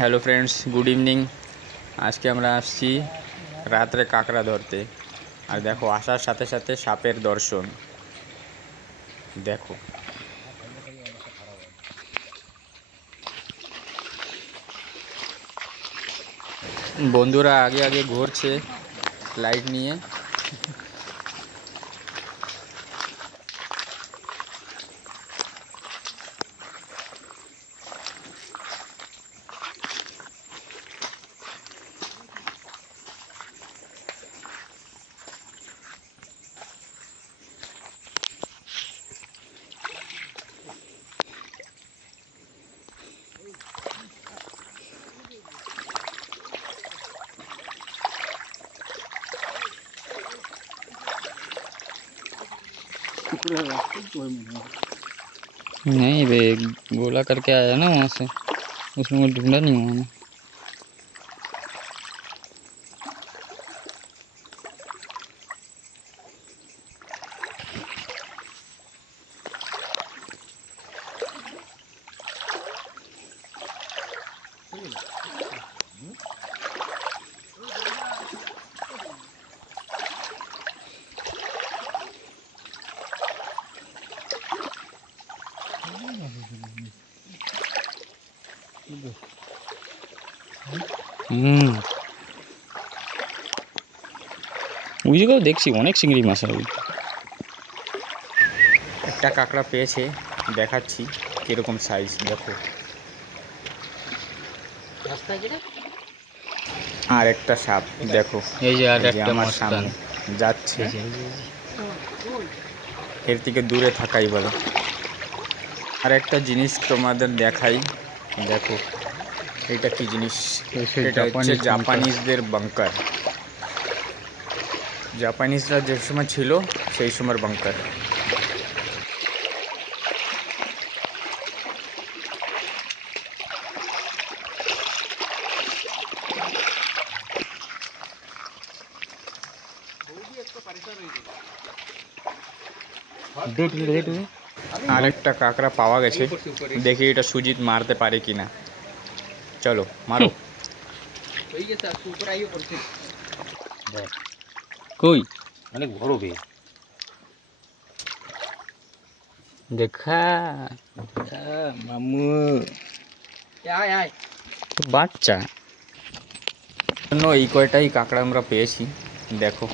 Hello friends, good evening. আজকে আমরা আসছি রাত্রে কাঁকড়া ধরতে। আর দেখো, আসার সাথে সাথে সাপের দর্শন। দেখো, বন্ধুরা আগে আগে ঘুরছে লাইট নিয়ে। नहीं बे, गोला करके आया ना वहाँ से, उसमें वो ढूंढा नहीं वहाँ। ওই জায়গাও দেখছি অনেক চিংড়ি মাছ হবে। একটা কাঁকড়া পেয়েছে, দেখাচ্ছি কিরকম সাইজ। দেখো, আর একটা সাপ দেখো, এই যে আর একটা আমার সামনে যাচ্ছে। এর থেকে দূরে থাকাই বলো। আর একটা জিনিস তোমাদের দেখাই, দেখো এটা কি জিনিস। এটা হচ্ছে জাপানিজদের বাংকার। জাপানিজরা যে সময় ছিল সেই সময়ের বাংকার। আরেকটা কাঁকড়া পাওয়া গেছে, দেখি এটা সুজিত মারতে পারে কিনা। চলো মারো। কই অনেক বড় বে, দেখা মামু বাচ্চা। এই কয়টাই কাঁকড়া আমরা পেয়েছি। দেখো,